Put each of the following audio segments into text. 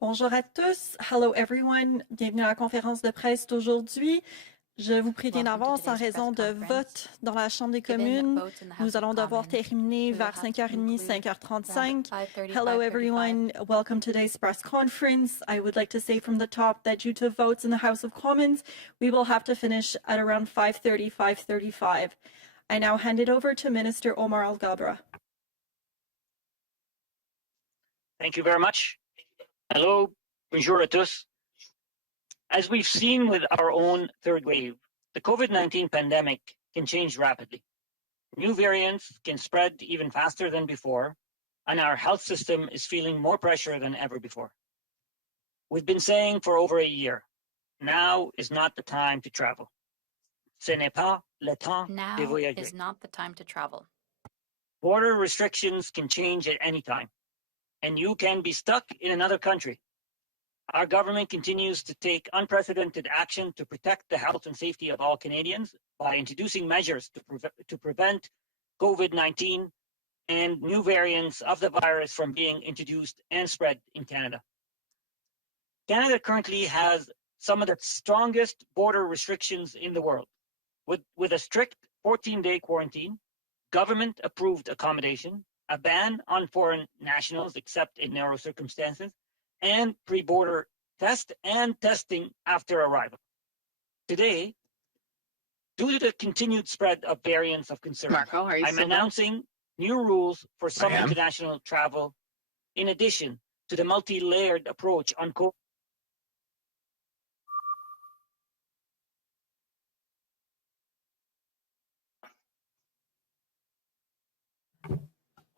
Bonjour à tous. Hello everyone. Bienvenue à la conférence de presse d'aujourd'hui. Je vous préviens Welcome to d'avance en today's press raison de conference. votes dans la Chambre des Given communes. votes in the House Nous of allons devoir Commons, terminer we will vers have to 5h30, conclude around 5h35. 5:30, Hello 5:35. everyone. Welcome to today's press conference. I would like to say from the top that due to votes in the House of Commons, we will have to finish at around 5:30, 5:35. I now hand it over to Minister Omar Al-Gabra. Thank you very much. Hello, bonjour à tous. As we've seen with our own third wave, the COVID-19 pandemic can change rapidly. New variants can spread even faster than before, and our health system is feeling more pressure than ever before. We've been saying for over a year, now is not the time to travel. Ce n'est pas le temps de Now voyager. is not the time to travel. Border restrictions can change at any time, and you can be stuck in another country. Our government continues to take unprecedented action to protect the health and safety of all Canadians by introducing measures to prevent COVID-19 and new variants of the virus from being introduced and spread in Canada. Canada currently has some of the strongest border restrictions in the world, with a strict 14-day quarantine, government-approved accommodation, a ban on foreign nationals except in narrow circumstances, and pre-border test and testing after arrival. Today, due to the continued spread of variants of concern, Marco, are you I'm still there? announcing new rules for some am. international travel, in addition to the multi-layered approach on COVID.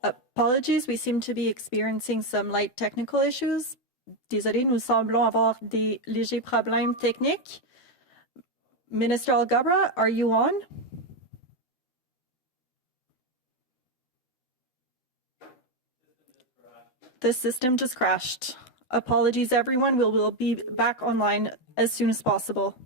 Apologies, we seem to be experiencing some light technical issues. Désolé, nous semblons avoir des légers problèmes techniques. Minister Al-Gabra, are you on? The system just crashed. Apologies, everyone. We'll be back online as soon as possible.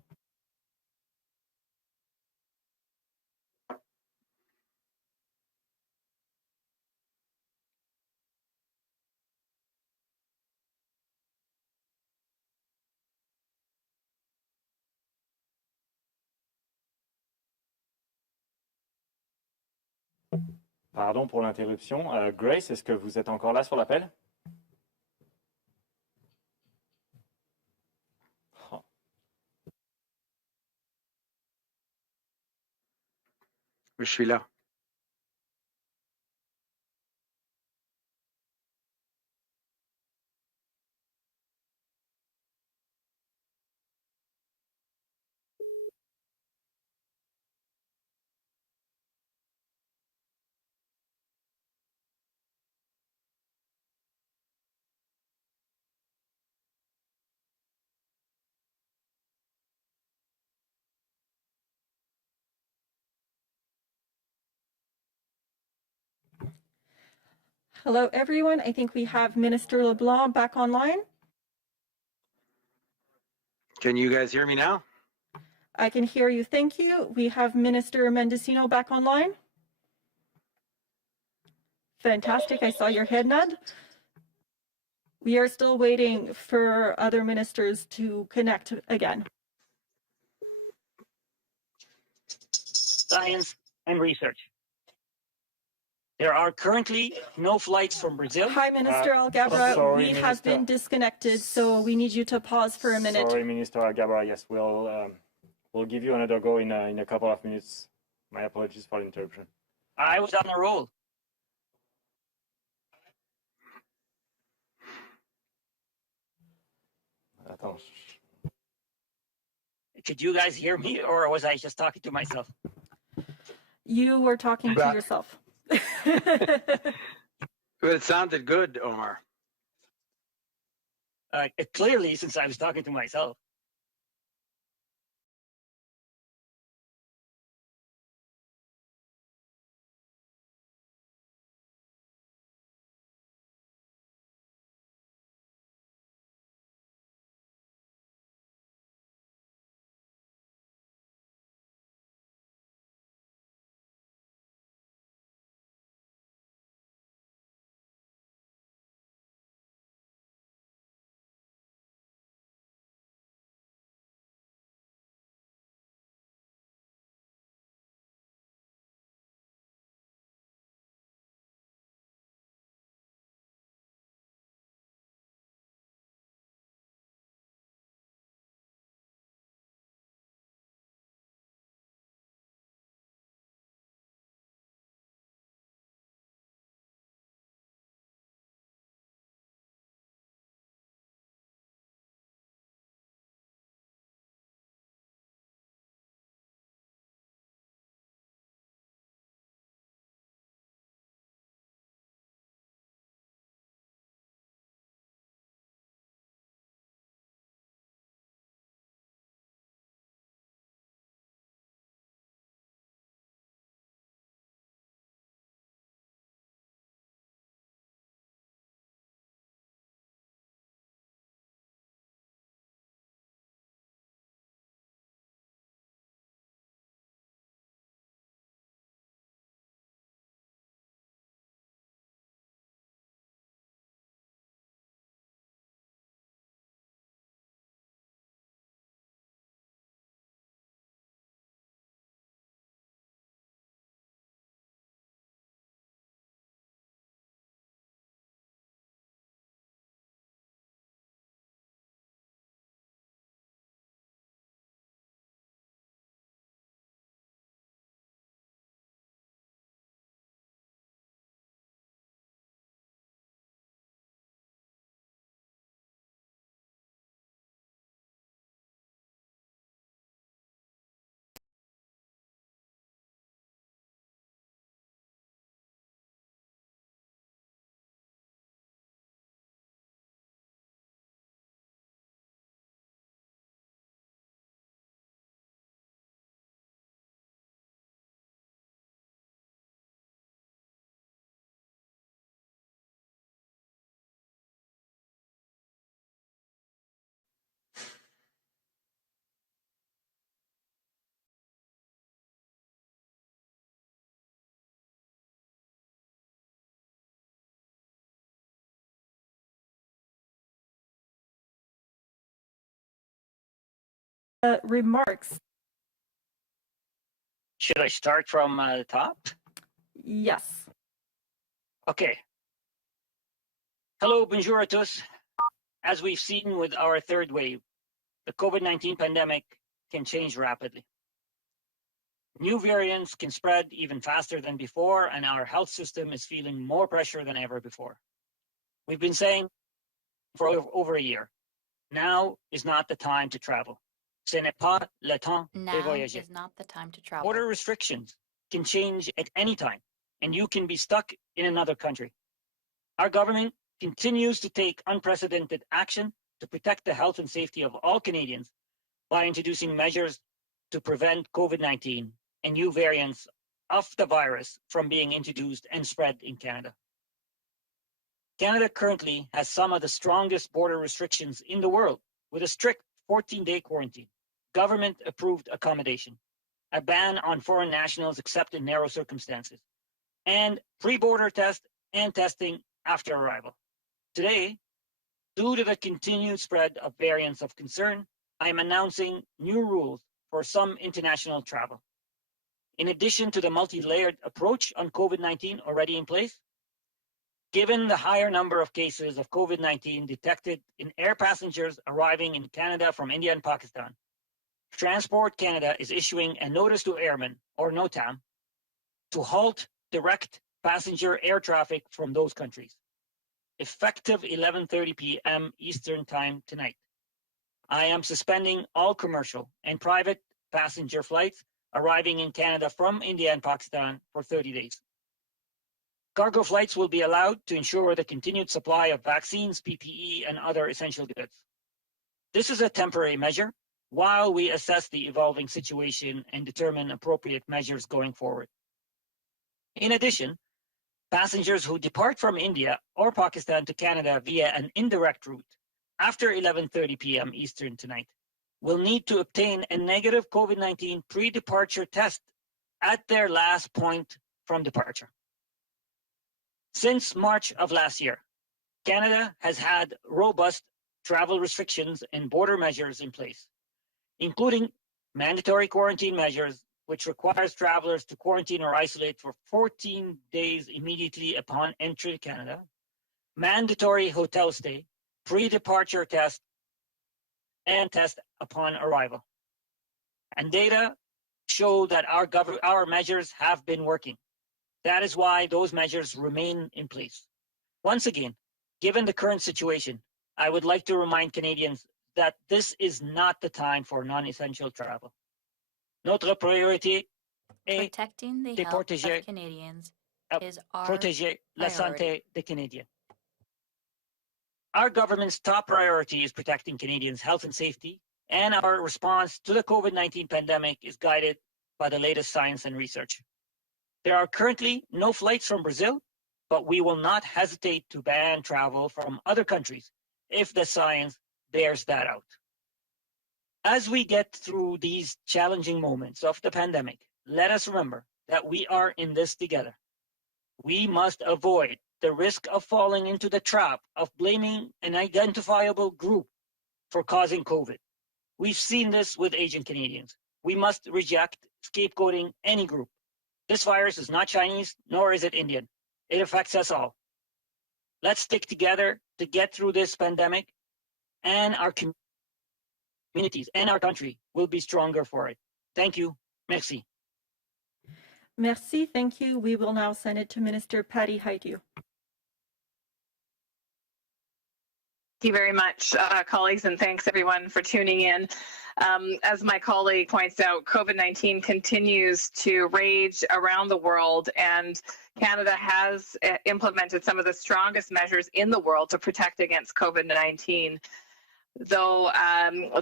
Pardon pour l'interruption. Grace, est-ce que vous êtes encore là sur l'appel? Oh. Je suis là. Hello, everyone. I think we have Minister LeBlanc back online. Can you guys hear me now? I can hear you. Thank you. We have Minister Mendocino back online. Fantastic. I saw your head nod. We are still waiting for other ministers to connect again. Science and research. There are currently no flights from Brazil. Hi, Minister Al-Gabra. sorry, We have Minister. been disconnected, so we need you to pause for a minute. Sorry, Minister Al-Gabra. Yes, we'll give you another go in a couple of minutes. My apologies for the interruption. I was on a roll. Attends. Could you guys hear me, or was I just talking to myself? You were talking to Well- yourself. It sounded good, Omar. Clearly, since I was talking to myself. remarks. Should I start from the top? Yes. Okay. Hello, bonjour à tous. As we've seen with our third wave, the COVID-19 pandemic can change rapidly. New variants can spread even faster than before, and our health system is feeling more pressure than ever before. We've been saying for over a year, now is not the time to travel. Ce n'est pas le temps de Now voyager. is not the time to travel. Border restrictions can change at any time, and you can be stuck in another country. Our government continues to take unprecedented action to protect the health and safety of all Canadians by introducing measures to prevent COVID-19 and new variants of the virus from being introduced and spread in Canada. Canada currently has some of the strongest border restrictions in the world, with a strict 14-day quarantine, government-approved accommodation, a ban on foreign nationals except in narrow circumstances, and pre-border test and testing after arrival. Today, due to the continued spread of variants of concern, I am announcing new rules for some international travel. In addition to the multi-layered approach on COVID-19 already in place, given the higher number of cases of COVID-19 detected in air passengers arriving in Canada from India and Pakistan, Transport Canada is issuing a notice to airmen, or NOTAM, to halt direct passenger air traffic from those countries, effective 11:30 p.m. Eastern Time tonight. I am suspending all commercial and private passenger flights arriving in Canada from India and Pakistan for 30 days. Cargo flights will be allowed to ensure the continued supply of vaccines, PPE, and other essential goods. This is a temporary measure while we assess the evolving situation and determine appropriate measures going forward. In addition, passengers who depart from India or Pakistan to Canada via an indirect route after 11:30 p.m. Eastern tonight will need to obtain a negative COVID-19 pre-departure test at their last point from departure. Since March of last year, Canada has had robust travel restrictions and border measures in place, including mandatory quarantine measures, which requires travelers to quarantine or isolate for 14 days immediately upon entry to Canada, mandatory hotel stay, pre-departure test, and test upon arrival. And data show that our measures have been working. That is why those measures remain in place. Once again, given the current situation, I would like to remind Canadians that this is not the time for non-essential travel. Notre priorité est Protecting the de health protéger- of Canadians is our protéger la priority. santé des Canadiens. Our government's top priority is protecting Canadians' health and safety, and our response to the COVID-19 pandemic is guided by the latest science and research. There are currently no flights from Brazil, but we will not hesitate to ban travel from other countries if the science bears that out. As we get through these challenging moments of the pandemic, let us remember that we are in this together. We must avoid the risk of falling into the trap of blaming an identifiable group for causing COVID. We've seen this with Asian Canadians. We must reject scapegoating any group. This virus is not Chinese, nor is it Indian. It affects us all. Let's stick together to get through this pandemic, and our communities and our country will be stronger for it. Thank you. Merci. Merci, thank you. We will now send it to Minister Patty Hajdu. Thank you very much, colleagues, and thanks everyone for tuning in. As my colleague points out, COVID-19 continues to rage around the world, and Canada has implemented some of the strongest measures in the world to protect against COVID-19. Though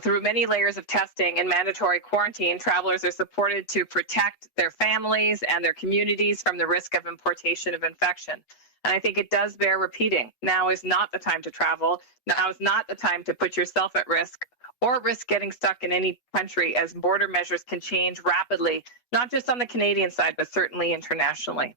through many layers of testing and mandatory quarantine, travelers are supported to protect their families and their communities from the risk of importation of infection. And I think it does bear repeating. Now is not the time to travel. Now is not the time to put yourself at risk or risk getting stuck in any country, as border measures can change rapidly, not just on the Canadian side, but certainly internationally.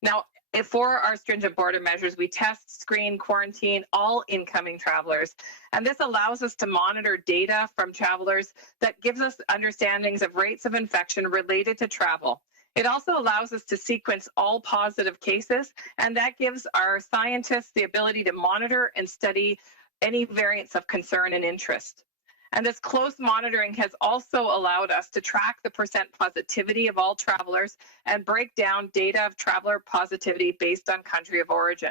Now, For our stringent border measures, we test, screen, quarantine all incoming travelers. And this allows us to monitor data from travelers that gives us understandings of rates of infection related to travel. It also allows us to sequence all positive cases, and that gives our scientists the ability to monitor and study any variants of concern and interest. And this close monitoring has also allowed us to track the percent positivity of all travelers and break down data of traveler positivity based on country of origin.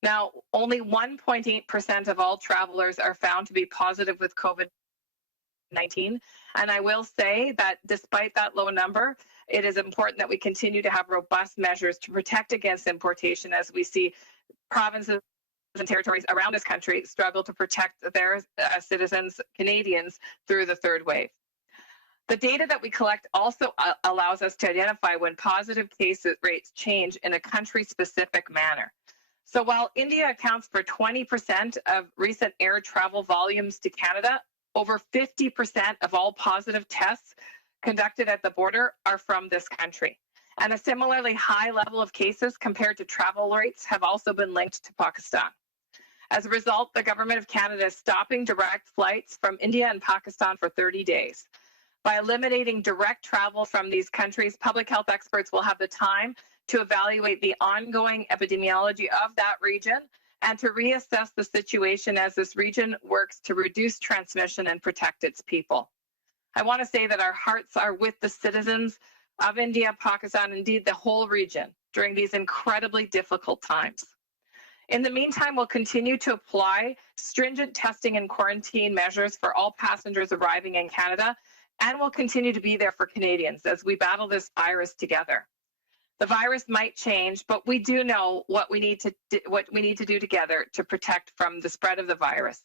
Now, only 1.8% of all travelers are found to be positive with COVID-19. And I will say that despite that low number, it is important that we continue to have robust measures to protect against importation as we see provinces and territories around this country struggle to protect their citizens, Canadians, through the third wave. The data that we collect also allows us to identify when positive case rates change in a country-specific manner. So while India accounts for 20% of recent air travel volumes to Canada, over 50% of all positive tests conducted at the border are from this country. And a similarly high level of cases compared to travel rates have also been linked to Pakistan. As a result, the Government of Canada is stopping direct flights from India and Pakistan for 30 days. By eliminating direct travel from these countries, public health experts will have the time to evaluate the ongoing epidemiology of that region and to reassess the situation as this region works to reduce transmission and protect its people. I want to say that our hearts are with the citizens of India, Pakistan, indeed the whole region during these incredibly difficult times. In the meantime, we'll continue to apply stringent testing and quarantine measures for all passengers arriving in Canada, and we'll continue to be there for Canadians as we battle this virus together. The virus might change, but we do know what we need to do together to protect from the spread of the virus.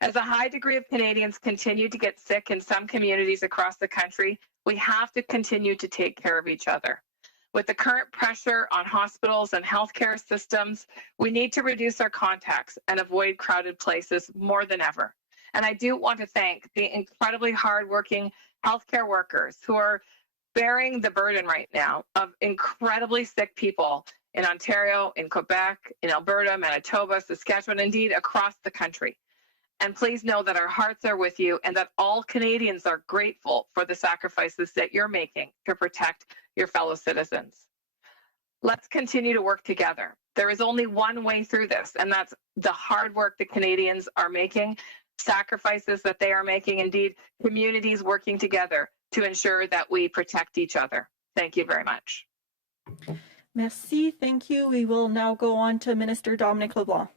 As a high degree of Canadians continue to get sick in some communities across the country, we have to continue to take care of each other. With the current pressure on hospitals and healthcare systems, we need to reduce our contacts and avoid crowded places more than ever. And I do want to thank the incredibly hardworking healthcare workers who are bearing the burden right now of incredibly sick people in Ontario, in Quebec, in Alberta, Manitoba, Saskatchewan, indeed across the country. And please know that our hearts are with you and that all Canadians are grateful for the sacrifices that you're making to protect your fellow citizens. Let's continue to work together. There is only one way through this, and that's the hard work the Canadians are making, sacrifices that they are making, indeed, communities working together to ensure that we protect each other. Thank you very much. Merci, thank you. We will now go on to Minister Dominic LeBlanc.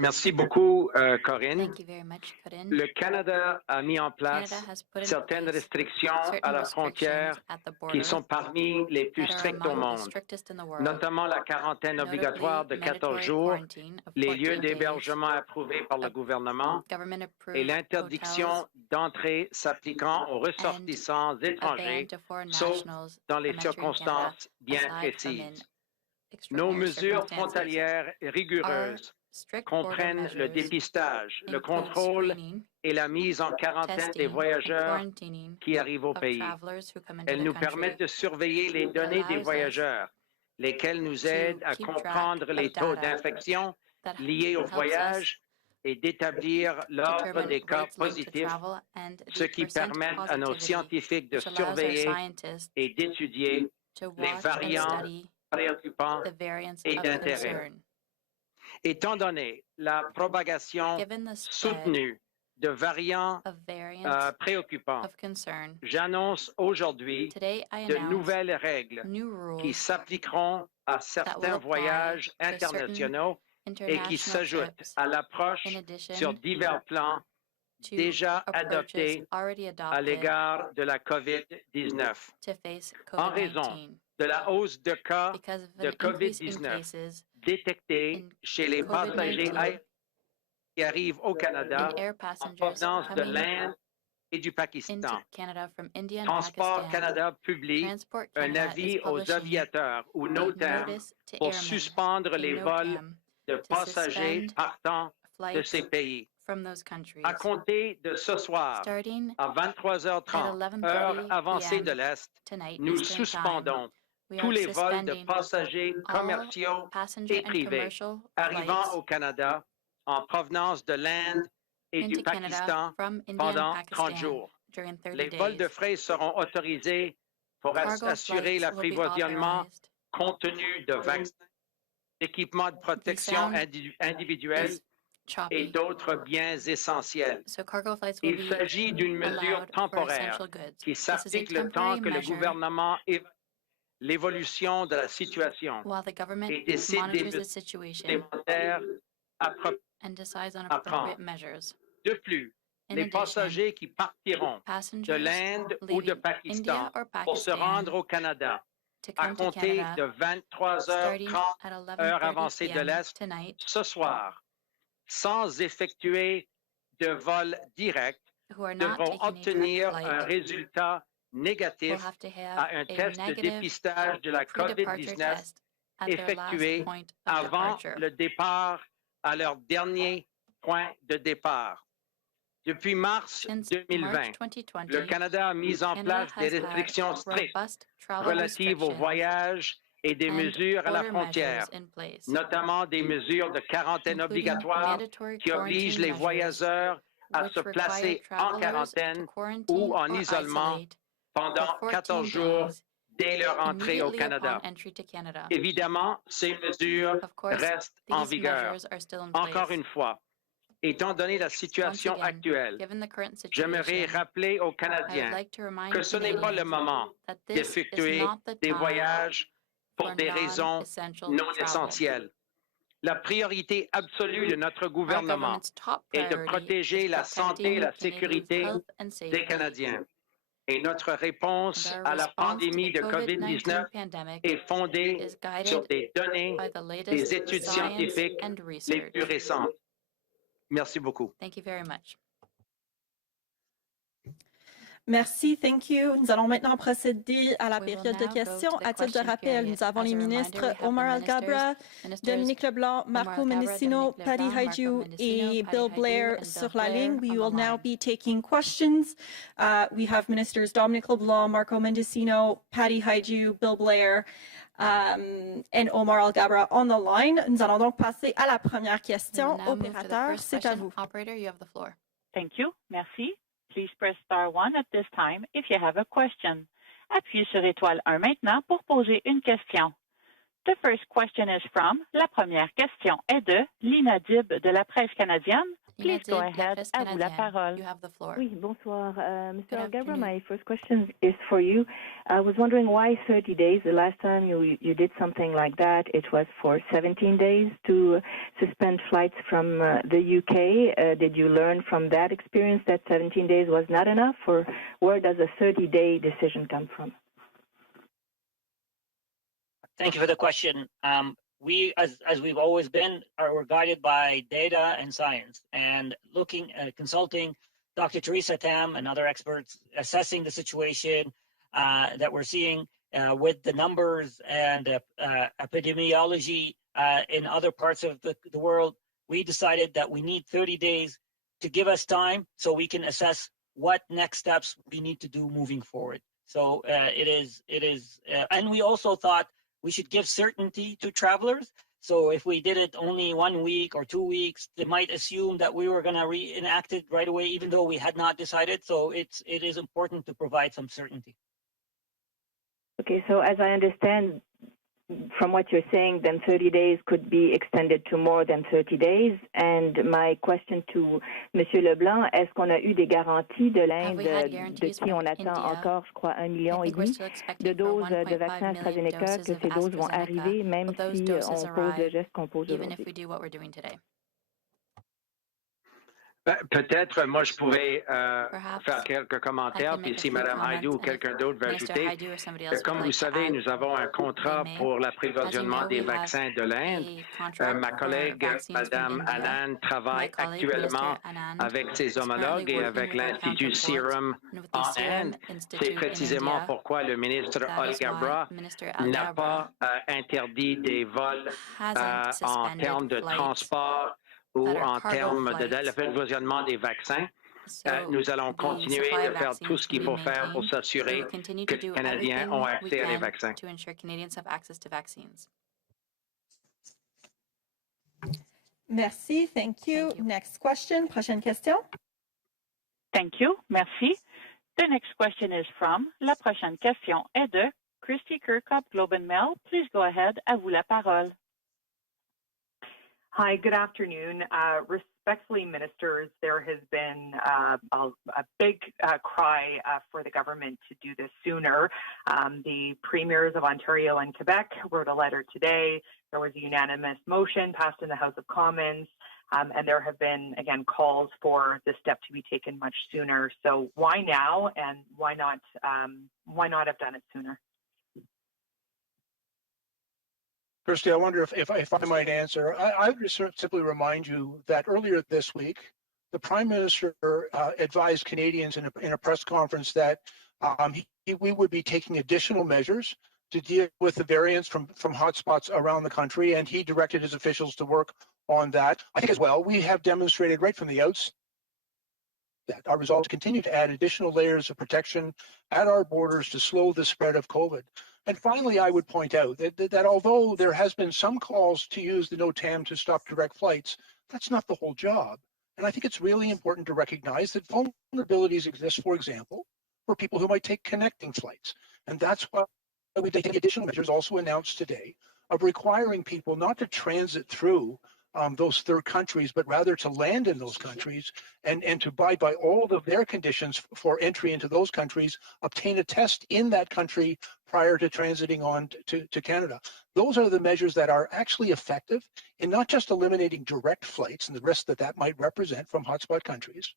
Merci beaucoup, Corinne. Thank you very much, Corinne. Le Canada a mis en place Canada has put in certaines place restrictions certain à la restrictions frontière at the qui border sont parmi les plus that are strictes au among the monde, strictest in the world, notamment la quarantaine notably obligatoire de 14 mandatory jours, quarantine of les 14 lieux days, d'hébergement approuvés par le of gouvernement government-approved et l'interdiction hotels, d'entrée s'appliquant aux ressortissants a ban étrangers, to foreign sauf nationals dans les from entering Canada, circonstances bien aside from in précises. Nos extraordinary mesures circumstances. frontalières rigoureuses Strict border comprennent le measures dépistage, le include contrôle screening, et la mise en quarantaine des testing, and voyageurs quarantining qui arrivent au of pays. travelers who come into Elles the nous country. permettent de surveiller les données des allows us voyageurs, lesquelles nous to aident à keep comprendre track les of taux data d'infection that liés au helps us voyage et d'établir l'ordre determine des cas rates linked to positifs, travel and ce the qui percent permet à nos positivity, scientifiques de which allows our surveiller scientists et d'étudier to les watch and variants study préoccupants the variants et of d'intérêt. concern. Étant donné la propagation Given the spread soutenue de variants of variants préoccupants, of concern, j'annonce aujourd'hui today I de announce nouvelles règles new qui rules s'appliqueront à certains apply voyages to certain internationaux et qui international s'ajoutent trips à l'approche in sur addition divers plans to déjà approaches adoptés already à adopted l'égard de la COVID-19. to face En raison COVID-19 de la hausse de cas because of de an increase in COVID-19 cases détectés in chez les passagers COVID-19 aériens qui arrivent au Canada in air en passengers provenance de coming l'Inde et du into Pakistan. Canada from India and Transport Pakistan. Canada publie Transport un Canada avis is aux publishing aviateurs ou a NOTAM notice to pour airmen, suspendre a les vols NOTAM, de to passagers suspend partant de flights ces pays. from those countries. À compter de ce soir, Starting à at 23h30, 11:30 heure avancée de p.m. l'Est, tonight, nous Eastern Time, suspendons We tous are les vols de suspending passagers all commerciaux passenger et and privés commercial arrivant flights au Canada en provenance de l'Inde et du into Canada Pakistan from India and pendant 30 Pakistan jours. during 30 Les vols de days. frais seront autorisés pour Cargo assurer flights will be l'approvisionnement authorized. contenu de vaccins, d'équipements de protection sound individuelle is et choppy. d'autres biens essentiels. So cargo flights will Il be s'agit d'une mesure allowed for temporaire essential goods. qui This is a s'applique le temps temporary que le measure gouvernement évalue l'évolution de la situation while the government et décide des monitors the mesures situation supplémentaires appropriées. and decides on à appropriate prendre. measures. De plus, In les addition, passagers qui partiront de passengers l'Inde ou de leaving Pakistan India or pour se Pakistan rendre au Canada to à come to compter Canada de 23h30 starting at heure 11:30 avancée de p.m. l'Est tonight ce soir, sans effectuer de vol direct, who are not devront taking a obtenir direct un flight résultat will négatif have to have à un a test de negative dépistage de la pre-departure COVID-19 test at their last effectué point of avant departure. le départ à leur dernier point de départ. Depuis mars Since 2020, March 2020, le Canada a mis en Canada place des has restrictions had strictes robust travel relatives aux restrictions voyages et des and mesures à la border frontière, measures in place, notamment des mesures de quarantaine including obligatoire mandatory qui obligent quarantine les measures, voyageurs à which se require placer en travelers to quarantaine quarantine ou en or isolement isolate pendant for 14 14 jours days dès leur entrée au immediately Canada. upon entry to Canada. Évidemment, ces mesures Of course, restent en these vigueur. measures are still in Encore place. une fois, étant donné la Once situation again, actuelle, given the current j'aimerais situation, rappeler aux I would Canadiens like to remind que ce n'est pas le Canadians moment that this is d'effectuer not the des time voyages pour for des raisons non-essential non travel. essentielles. La priorité absolue de notre Our gouvernement government's top est de priority protéger is la santé et protecting la Canadians' sécurité health and safety. des Canadiens. Et notre réponse And our à la response to pandémie the de COVID-19 COVID-19 pandemic est fondée is sur guided des données by the des latest études science scientifiques and les research. plus récentes. Merci beaucoup. Thank you very much. Merci, thank you. Nous allons maintenant procéder à la We will période de now go questions. to the À titre de question rappel, period. nous avons As les a reminder, ministres we have the Omar ministers, Al-Gabra, Ministers Dominique Leblanc, Marco Al-Gabra, Mendicino, Dominique Patty Leblanc, Marco Hajdou Mendicino, et Patty Bill Hajdou, Blair and sur Bill la Blair ligne. We on the will now line. be taking questions. We have Ministers Dominique Leblanc, Marco Mendicino, Patty Hajdou, Bill Blair, and Omar Al-Gabra on the line. Nous allons donc passer à la première We will question. now move to the Opérateur, first c'est à question. vous. Operator, you have the floor. Thank you. Merci. Please press star 1 at this time if you have a question. Appuyez sur étoile 1 maintenant pour poser une question. The first question is from, la première question est de Lina Dib de la presse canadienne. Please go Lina Dib, La ahead. Presse À vous la Canadienne. parole. You have the floor. Oui, bonsoir. Mr. Good Al-Gabra, afternoon. my first question is for you. I was wondering why 30 days? The last time you did something like that, it was for 17 days to suspend flights from the UK. Did you learn from that experience that 17 days was not enough, or where does a 30-day decision come from? Thank you for the question. We, as we've always been, we're guided by data and science, and consulting Dr. Teresa Tam and other experts, assessing the situation that we're seeing with the numbers and epidemiology in other parts of the world. We decided that we need 30 days to give us time so we can assess what next steps we need to do moving forward. So and we also thought we should give certainty to travelers. So if we did it only 1 week or 2 weeks, they might assume that we were going to reenact it right away, even though we had not decided. So it is important to provide some certainty. Okay, so as I understand from what you're saying, then 30 days could be extended to more than 30 days. And my question to Monsieur Leblanc, est-ce qu'on a eu des garanties de l'Inde, de qui on attend encore, je crois, 1,5 million de doses de vaccins AstraZeneca, que ces doses vont arriver, même si on pose le geste qu'on pose even if aujourd'hui? we do what we're doing today? Peut-être, moi, je pourrais Perhaps faire quelques I commentaires, can puis make a si few Mme comments, Hajdou ou and if quelqu'un d'autre veut Minister ajouter, Hajdou or somebody else would comme vous like to savez, add, nous avons un contrat they may. pour As you l'approvisionnement know, des we have vaccins de l'Inde. a contract Ma for collègue, vaccines from Mme India. Anand, My travaille colleague, actuellement Minister Anand, avec ses is currently homologues et working avec with her l'Institut counterparts Serum and with the en Serum Inde. C'est Institute in précisément India. pourquoi le ministre That is why Al-Gabra Minister n'a Al-Gabra pas interdit des vols hasn't en suspended termes de flights transport ou that are en cargo termes flights d'approvisionnement des vaccins. So nous allons the continuer supply de of faire tout vaccines ce qu'il will faut be faire pour maintained. We s'assurer will continue que to les do Canadiens everything ont we accès à les can vaccins. to ensure Canadians have access to vaccines. Merci. Thank you. Thank you. Next question. Prochaine question. Thank you. Merci. The next question is from, la prochaine question est de Christy Kirkup, Globe and Mail. Please go ahead. À vous la parole. Hi, good afternoon. Respectfully, ministers, there has been a big cry for the government to do this sooner. The premiers of Ontario and Quebec wrote a letter today. There was a unanimous motion passed in the House of Commons. And there have been, again, calls for this step to be taken much sooner. So why now, and why not have done it sooner? Kirsty, I wonder if I might answer. I would simply remind you that earlier this week, the Prime Minister advised Canadians in a press conference that we would be taking additional measures to deal with the variants from hotspots around the country, and he directed his officials to work on that. I think as well, we have demonstrated right from the outset that our resolve to continue to add additional layers of protection at our borders to slow the spread of COVID. And finally, I would point out that although there has been some calls to use the NOTAM to stop direct flights, that's not the whole job. And I think it's really important to recognize that vulnerabilities exist, for example, for people who might take connecting flights. And that's why we're taking additional measures also announced today of requiring people not to transit through those third countries, but rather to land in those countries and to abide by all of their conditions for entry into those countries, obtain a test in that country prior to transiting on to Canada. Those are the measures that are actually effective in not just eliminating direct flights and the risk that might represent from hotspot countries,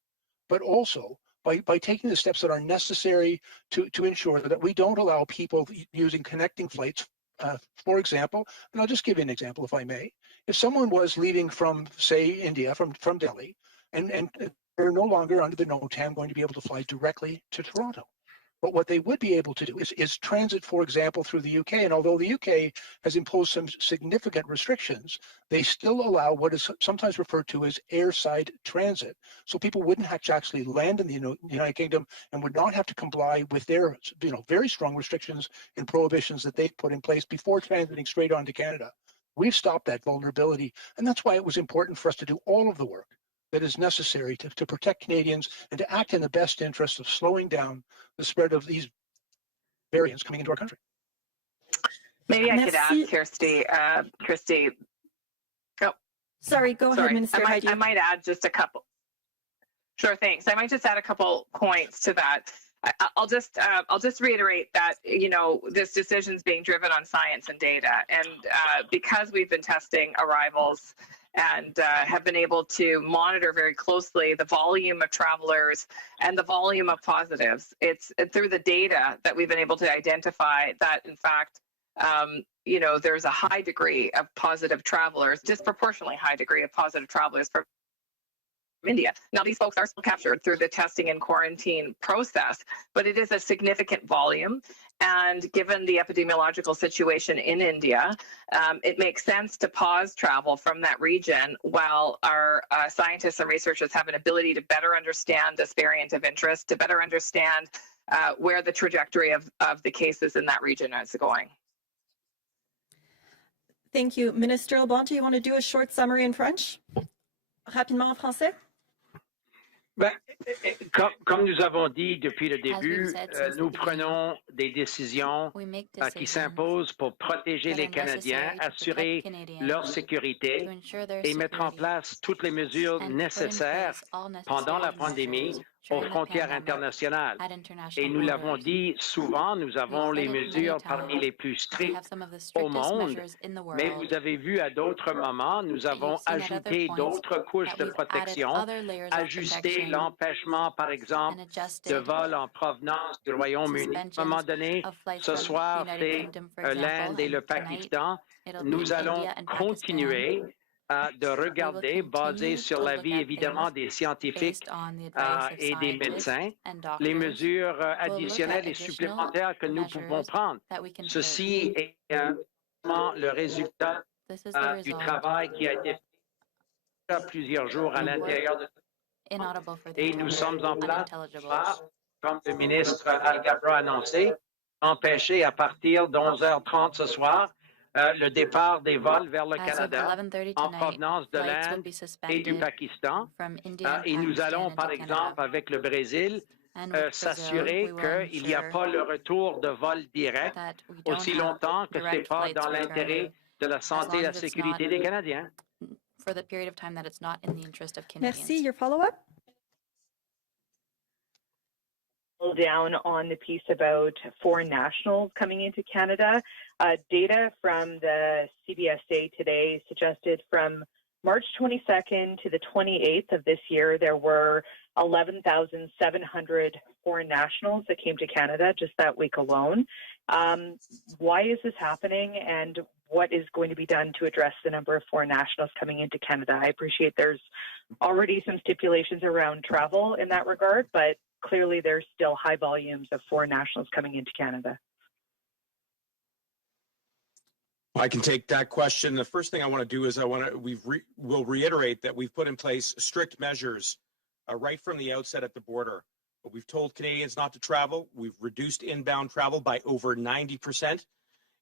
but also by taking the steps that are necessary to ensure that we don't allow people using connecting flights. For example, and I'll just give you an example if I may. If someone was leaving from, say, India, from Delhi, and they're no longer under the NOTAM going to be able to fly directly to Toronto. But what they would be able to do is transit, for example, through the UK. And although the UK has imposed some significant restrictions, they still allow what is sometimes referred to as airside transit. So people wouldn't have to actually land in the United Kingdom and would not have to comply with their very strong restrictions and prohibitions that they've put in place before transiting straight on to Canada. We've stopped that vulnerability. And that's why it was important for us to do all of the work that is necessary to protect Canadians and to act in the best interest of slowing down the spread of these variants coming into our country. Maybe I could Merci. add, Kirsty. Oh, Sorry, go ahead, Minister I Heidi. might add just a couple. Sure, thanks. I might just add a couple points to that. I'll just reiterate that, this decision is being driven on science and data, and because we've been testing arrivals and have been able to monitor very closely the volume of travelers and the volume of positives. It's through the data that we've been able to identify that, in fact, there's a high degree of positive travelers, disproportionately high degree of positive travelers from India. Now, these folks are still captured through the testing and quarantine process, but it is a significant volume. And given the epidemiological situation in India, it makes sense to pause travel from that region while our scientists and researchers have an ability to better understand this variant of interest, to better understand where the trajectory of the cases in that region is going. Thank you. Minister LeBlanc, do you want to do a short summary in French? Rapidement en français? Comme nous avons dit depuis le As we've début, said since nous the beginning, prenons des décisions we make qui decisions s'imposent pour protéger that les are Canadiens, necessary to assurer protect Canadians, leur sécurité to ensure their et mettre en security, place toutes les mesures and put in nécessaires place all pendant la necessary pandémie measures aux during the frontières pandemic internationales. at Et international nous l'avons borders. dit souvent, nous avons We've les said it many mesures parmi times. les plus We strictes have some of the au strictest monde, measures in the mais world. vous avez vu à d'autres moments, nous But avons you've seen at other ajouté points d'autres couches that de we've added protection, other layers of ajusté protection l'empêchement, par exemple, and de adjusted vol en provenance du Royaume-Uni. À un moment suspensions donné, of flights ce from the soir, United c'est Kingdom, for example, l'Inde et le and tonight Pakistan. it'll be Nous allons India and Pakistan. continuer de regarder, basé continue sur to l'avis look at évidemment things des scientifiques based on the advice of et des scientists médecins, and les doctors. mesures We'll look at additionnelles et additional supplémentaires que nous pouvons measures prendre. that we can take. Ceci est le résultat This is the du result travail qui a été fait plusieurs jours à l'intérieur de Inaudible for the Et nous sommes en place unintelligible. comme le ministre Algabra a annoncé, empêcher à partir de 11h30 ce soir le départ des vols vers le As of Canada 11:30 en tonight, provenance de flights will l'Inde be et du suspended Pakistan. from India and Et nous Pakistan allons, into par Canada. exemple, avec le Brésil, And with Brazil, s'assurer we will qu'il n'y a ensure pas le retour de vol direct that we don't aussi have longtemps que ce n'est direct pas flights dans returning l'intérêt de la as santé et long la as it's sécurité not des Canadiens. for the period of time that it's not in the interest of Canadians. Merci. Your follow-up? Down on the piece about foreign nationals coming into Canada. Data from the CBSA today suggested from March 22nd to the 28th of this year, there were 11,700 foreign nationals that came to Canada just that week alone. Why is this happening, and what is going to be done to address the number of foreign nationals coming into Canada? I appreciate there's already some stipulations around travel in that regard, but clearly there's still high volumes of foreign nationals coming into Canada. I can take that question. The first thing I want to do is we'll reiterate that we've put in place strict measures right from the outset at the border. We've told Canadians not to travel. We've reduced inbound travel by over 90%.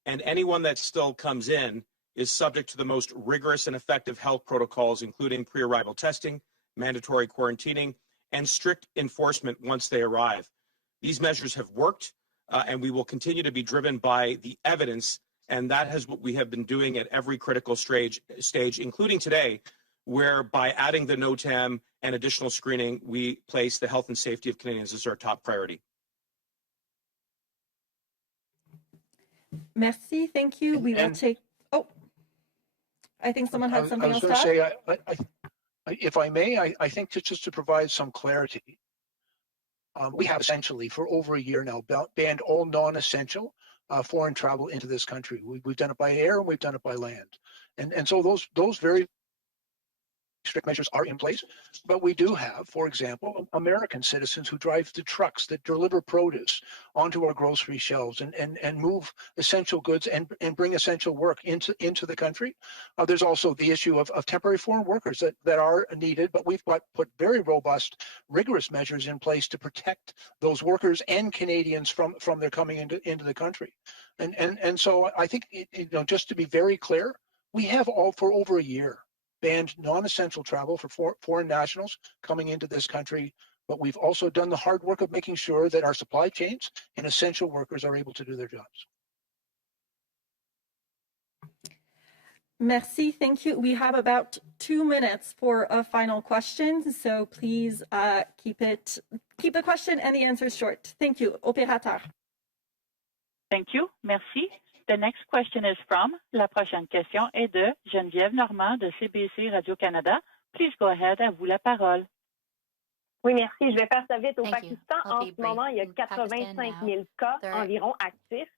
And anyone that still comes in is subject to the most rigorous and effective health protocols, including pre-arrival testing, mandatory quarantining, and strict enforcement once they arrive. These measures have worked, and we will continue to be driven by the evidence, and that is what we have been doing at every critical stage, including today, where by adding the NOTAM and additional screening, we place the health and safety of Canadians as our top priority. Merci. Thank you. We will take. Oh, I think someone had something else to add. I was going to say, if I may, I think just to provide some clarity, we have essentially for over a year now banned all non-essential foreign travel into this country. We've done it by air and we've done it by land, and so those very strict measures are in place. But we do have, for example, American citizens who drive the trucks that deliver produce onto our grocery shelves and move essential goods and bring essential work into the country. There's also the issue of temporary foreign workers that are needed, but we've put very robust, rigorous measures in place to protect those workers and Canadians from their coming into the country. And so I think, just to be very clear, we have all for over a year banned non-essential travel for foreign nationals coming into this country, but we've also done the hard work of making sure that our supply chains and essential workers are able to do their jobs. Merci. Thank you. We have about 2 minutes for a final question, so please keep the question and the answers short. Thank you. Opérateur. Thank you. Merci. The next question is from, la prochaine question est de Geneviève Normand de CBC Radio-Canada. Please go ahead, à vous la parole. Oui, merci. Je vais faire ça vite. Au Thank you. Pakistan, I'll en be ce brief. moment, il y a In Pakistan 85 now, 000 cas there are environ actifs.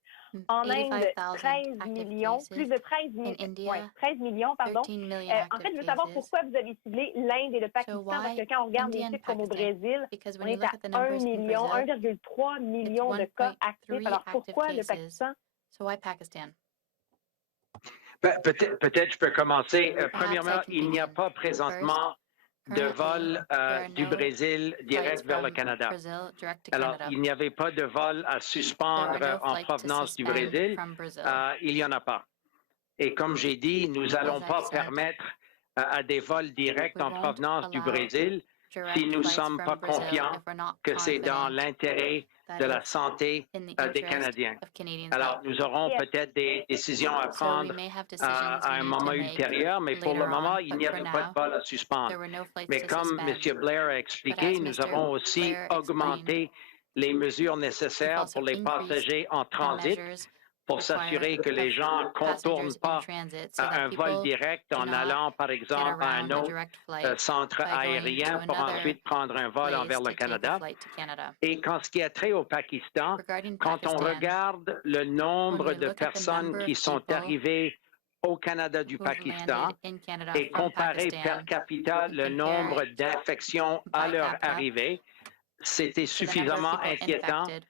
En Inde, 85,000 13 active millions, cases. plus de 13, In India, 13 millions, pardon. 13 million En fait, active je veux savoir cases. pourquoi vous avez ciblé l'Inde et le Pakistan, parce why que quand on regarde India des and chiffres comme au Pakistan? Brésil, Because on when you est look à at the 1 numbers in million, Brazil, 1,3 million de cas actifs. 1.3 Alors active pourquoi le cases. Pakistan? So why Pakistan? Peut-être je peux commencer. Perhaps I Premièrement, can il n'y a begin. pas présentement de Currently, vol there are du no Brésil direct flights vers le from Canada. Brazil direct to Alors, Canada. il n'y avait pas de vol à There suspendre are no en flights to provenance du suspend Brésil. from Brazil. Il n'y en a pas. Et comme j'ai dit, nous n'allons As I've pas said, permettre à des vols directs we en won't provenance du allow Brésil direct si nous ne flights sommes from pas Brazil confiants if we're not que c'est dans confident l'intérêt that de la it's santé in the des interest Canadiens. of Canadians' Alors, health. nous aurons peut-être des décisions à So we prendre may have decisions à we un need moment to make ultérieur, mais pour le later moment, on, il but n'y for avait pas de now, vol à suspendre. there were no flights Mais to comme M. suspend. Blair a But expliqué, as nous Mr. avons aussi Blair augmenté les mesures we've nécessaires also pour les increased passagers en the transit measures pour s'assurer que les gens ne contournent passengers in pas transit so un that vol people direct do en not allant, par get exemple, à un around a autre direct flight centre by going aérien to pour another ensuite prendre un vol place envers to le take a Canada. flight to Canada. Et qu'en ce qui a trait au Pakistan, Regarding quand on Pakistan, regarde le when nombre we de look at the personnes number qui of sont people arrivées au Canada du who've Pakistan landed in Canada et from comparer per Pakistan, capita and le compare nombre it d'infections à by leur capita arrivée, c'était to the number of suffisamment people inquiétant infected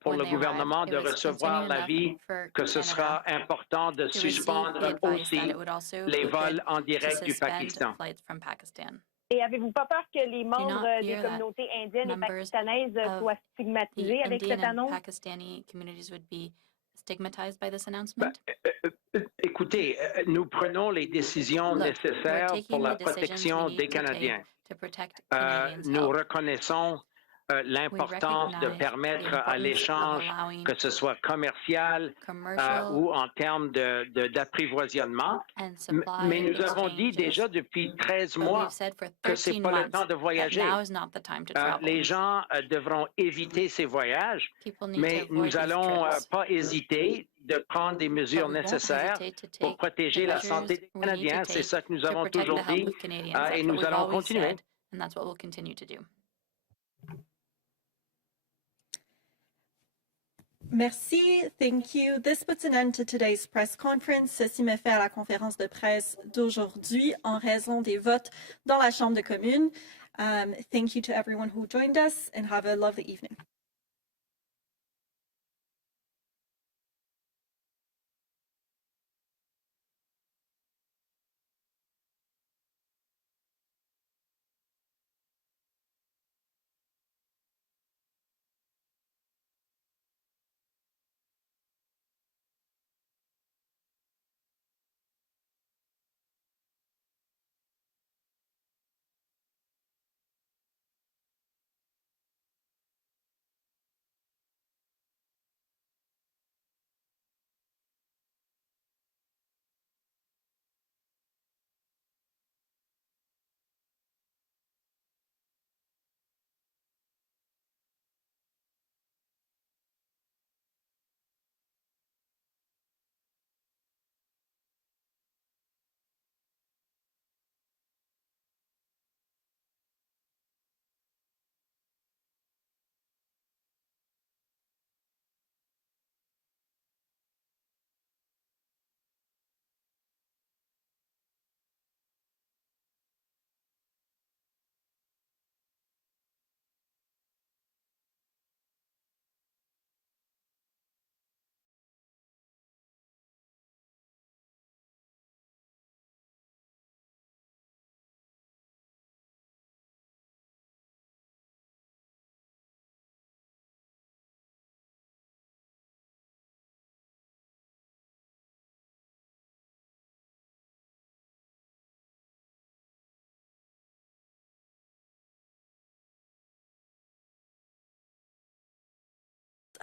pour when le they arrived. gouvernement It de was recevoir concerning l'avis enough for que ce Canada sera important de to receive the suspendre advice that aussi it would also les be vols good en to direct du suspend Pakistan. flights from Pakistan. Et avez-vous pas peur que les membres not des fear that communautés indiennes et members pakistanaises of soient stigmatisés The avec Indian cette and annonce? Pakistani communities would be stigmatized by this announcement? Écoutez, nous prenons les décisions Look, we're nécessaires pour taking la the decisions we protection need des to take Canadiens. to protect Canadians' Nous health. reconnaissons l'importance de recognize permettre the à importance l'échange, of allowing que ce soit commercial commercial ou en termes d'apprivoisonnement. and supply Mais nous avons dit exchanges. déjà depuis 13 But mois we've said for que ce 13 n'est pas le months temps de that voyager. now is not the time to travel. Les gens devront éviter ces voyages, People need to mais avoid nous these allons trips. pas hésiter de prendre des mesures But we won't nécessaires hesitate to pour take protéger the la measures santé des we need to Canadiens. C'est take ça que nous to avons protect the toujours health dit of Canadians. That's et what nous we've allons always continuer. said, and that's what we'll continue to do. Merci, thank you. This puts an end to today's press conference. Ceci met fin à la conférence de presse d'aujourd'hui en raison des votes dans la Chambre des communes. Thank you to everyone who joined us and have a lovely evening.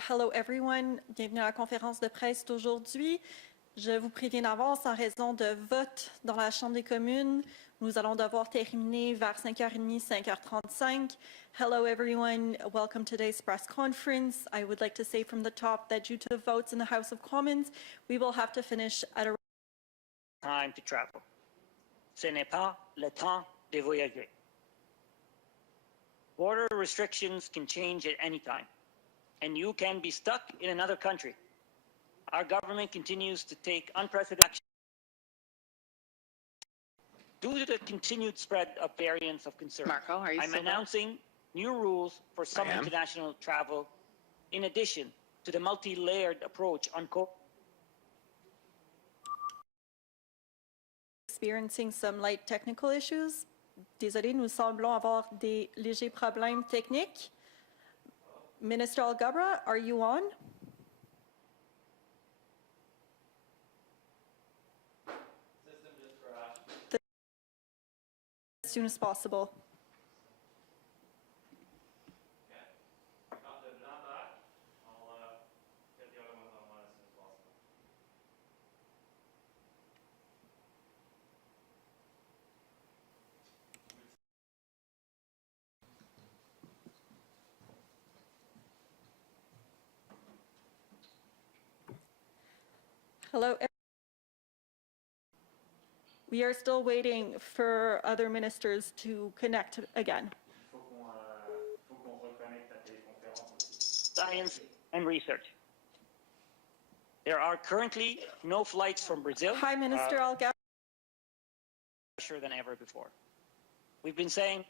Hello everyone, bienvenue à la conférence de presse d'aujourd'hui. Je vous préviens d'avance en raison de votes dans la Chambre des communes. Nous allons devoir terminer vers 5h30, 5h35. Hello everyone, welcome to today's press conference. I would like to say from the top that due to votes in the House of Commons, we will have to finish at around time to travel. Ce n'est pas le temps de voyager. Border restrictions can change at any time, and you can be stuck in another country. Our government continues to take unprecedented action. Due to the continued spread of variants of concern, Marco, are you I'm still there? announcing new rules for some international travel, in addition to the multi-layered approach on experiencing some light technical issues. Désolé, nous semblons avoir des légers problèmes techniques. Minister Alghabra, are you on? As soon as possible. Hello. We are still waiting for other ministers to connect again. science and research. There are currently no flights from Brazil. Hi, Minister Alghabra. Than ever before. We've been saying